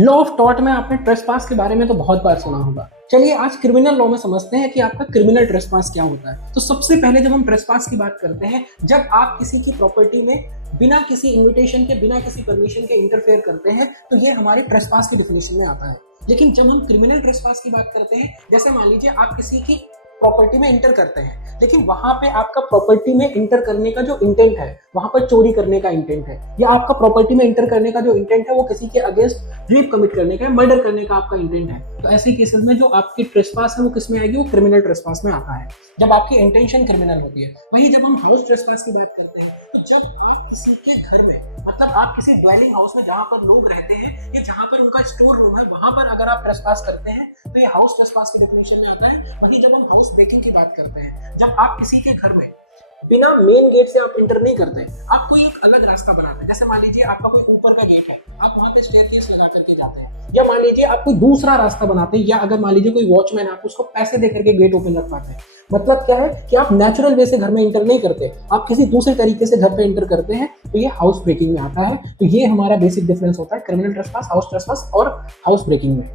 Law of tort में आपने trespass के बारे में तो बहुत बार सुना होगा। चलिए आज क्रिमिनल लॉ में समझते हैं कि आपका क्रिमिनल ट्रेसपास क्या होता है। तो सबसे पहले जब हम ट्रेसपास की बात करते हैं, जब आप किसी की प्रॉपर्टी में बिना किसी इन्विटेशन के, बिना किसी परमिशन के इंटरफेयर करते हैं, तो ये हमारे ट्रेसपास की डिफिनेशन में आता है। लेकिन जब हम क्रिमिनल ट्रेसपास की बात करते हैं, जैसे मान लीजिए आप किसी की प्रॉपर्टी में इंटर करते हैं, लेकिन वहां पे आपका प्रॉपर्टी में इंटर करने का जो इंटेंट है, वहां पर चोरी करने का इंटेंट है, या आपका प्रॉपर्टी में इंटर करने का जो इंटेंट है वो किसी के अगेंस्ट रेप कमिट करने का, मर्डर करने का आपका इंटेंट है, तो ऐसे केसेस में जो आपकी ट्रेसपास है वो किस में आएगी? वो क्रिमिनल ट्रेसपास में आता है, जब आपकी इंटेंशन क्रिमिनल होती है। वहीं जब हम हाउस ट्रेसपास की बात करते हैं, तो जब आप किसी के घर में, मतलब आप किसी ड्वेलिंग हाउस में जहां पर लोग रहते हैं या जहां पर उनका स्टोर रूम है, वहां पर अगर आप ट्रेसपास करते हैं तो ये हाउस ट्रेसपास की डेफिनेशन में आता है। वहीं जब हम हाउस ब्रेकिंग की बात करते हैं, जब आप किसी के घर में बिना मेन गेट से आप इंटर नहीं करते, आप कोई एक अलग रास्ता बनाते हैं, जैसे मान लीजिए आपका कोई ऊपर का गेट है, आप वहां पे स्टेयरकेस लगा करके जाते हैं, या मान लीजिए आप कोई दूसरा रास्ता बनाते हैं, या अगर मान लीजिए कोई वॉचमैन, आप उसको पैसे दे करके गेट ओपन रखवाते हैं। मतलब क्या है कि आप नेचुरल वे से घर में इंटर नहीं करते, आप किसी दूसरे तरीके से घर पे इंटर करते हैं, तो ये हाउस ब्रेकिंग में आता है। तो ये हमारा बेसिक डिफरेंस होता है क्रिमिनल ट्रेसपास, हाउस ट्रेसपास और हाउस ब्रेकिंग में।